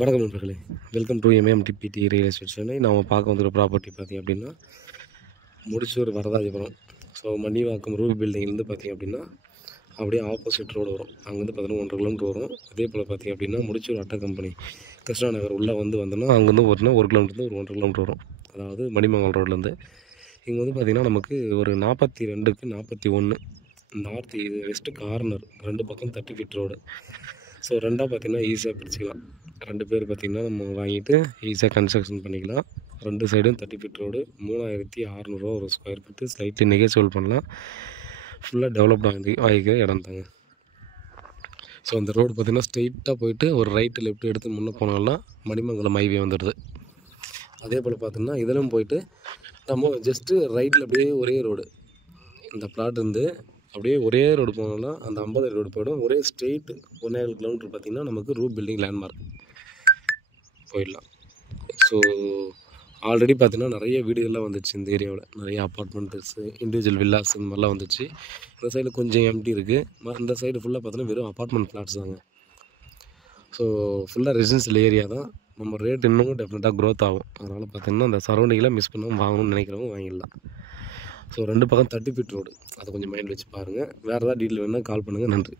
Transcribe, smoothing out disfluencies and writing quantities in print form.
வணக்கம் நண்பர்களே, welcome to எம்எம்டிபிடி ரியல் எஸ்டேட் சென்னை. நாம் பார்க்க வந்துருக்க ப்ராப்பர்ட்டி பார்த்திங்க அப்படின்னா முடிச்சூர் வரதாஜபுரம். ஸோ மணிவாக்கம் ரூபி பில்டிங்லேருந்து பார்த்திங்க அப்படின்னா அப்படியே ஆப்போசிட் ரோடு வரும். அங்கேருந்து பார்த்தீங்கன்னா 1.5 கிலோமீட்டர் வரும். அதே போல் பார்த்திங்க அப்படின்னா முடிச்சூர் அட்டை கம்பெனி கிருஷ்ணா நகர் உள்ளே வந்தோம்னா அங்கேருந்து ஒரு 1 கிலோமீட்டர் ஒரு 1.5 கிலோமீட்டர் வரும். அதாவது மணிமங்கலம் ரோட்லேருந்து இங்கே வந்து பார்த்திங்கன்னா நமக்கு ஒரு 42க்கு 41 நார்த் வெஸ்ட்டு கார்னர் 2 பக்கம் 30 ஃபீட் ரோடு. ஸோ ரெண்டாக பார்த்திங்கன்னா ஈஸியாக பிரிச்சுக்கலாம். 2 பேர் பார்த்திங்கன்னா நம்ம வாங்கிட்டு ஈஸியாக கன்ஸ்ட்ரக்ஷன் பண்ணிக்கலாம். 2 சைடும் 30 ஃபீட் ரோடு, 3600 ஒரு ஸ்கொயர் ஃபீட்டு. ஸ்லைட்லி நெகோசியபிள் பண்ணலாம். ஃபுல்லாக டெவலப்ட் ஆகிக்கிற இடம் தாங்க. ஸோ அந்த ரோடு பார்த்திங்கன்னா ஸ்ட்ரெயிட்டாக போயிட்டு ஒரு ரைட்டு லெஃப்ட் எடுத்து முன்னே போனாலும் மணிமங்கலம் ஹைவே வந்துடுது. அதே போல் பார்த்திங்கன்னா இதெல்லாம் போயிட்டு நம்ம ஜஸ்ட்டு ரைட்டில் அப்படியே ஒரே ரோடு, இந்த பிளாட் இருந்து அப்படியே ஒரே ரோடு போனோம்னா அந்த 50 ரோடு போய்டும். ஒரே ஸ்ட்ரெயிட் 1.5 கிலோமீட்டர் பார்த்திங்கன்னா நமக்கு ரூப் பில்டிங் லேண்ட்மார்க் போயிடலாம். ஸோ ஆல்ரெடி பார்த்திங்கன்னா நிறைய வீடுகள்லாம் வந்துச்சு இந்த ஏரியாவில். நிறைய அப்பார்ட்மெண்ட்ஸு, இண்டிவிஜுவல் வில்லாஸ் இந்த மாதிரிலாம் வந்துச்சு. இந்த சைடில் கொஞ்சம் எம்டி இருக்குது. இந்த சைடு ஃபுல்லாக பார்த்தோன்னா வெறும் அப்பார்ட்மெண்ட் ஃப்ளாட்ஸ் தாங்க. ஸோ ஃபுல்லாக ரெசிடென்ஷியல் ஏரியா தான். நம்ம ரேட் இன்னமும் டெஃபினட்டாக க்ரோத் ஆகும். அதனால் பார்த்திங்கன்னா அந்த சரௌண்டிங்கில் மிஸ் பண்ணாமல் வாங்கணும்னு நினைக்கிறவங்க வாங்கிடலாம். ஸோ 2 பக்கம் 30 ஃபீட் ரோடு, அதை கொஞ்சம் மைண்ட் வச்சு பாருங்கள். வேறு ஏதாவது டீட்டெயில் வேணுன்னா கால் பண்ணுங்கள். நன்றி.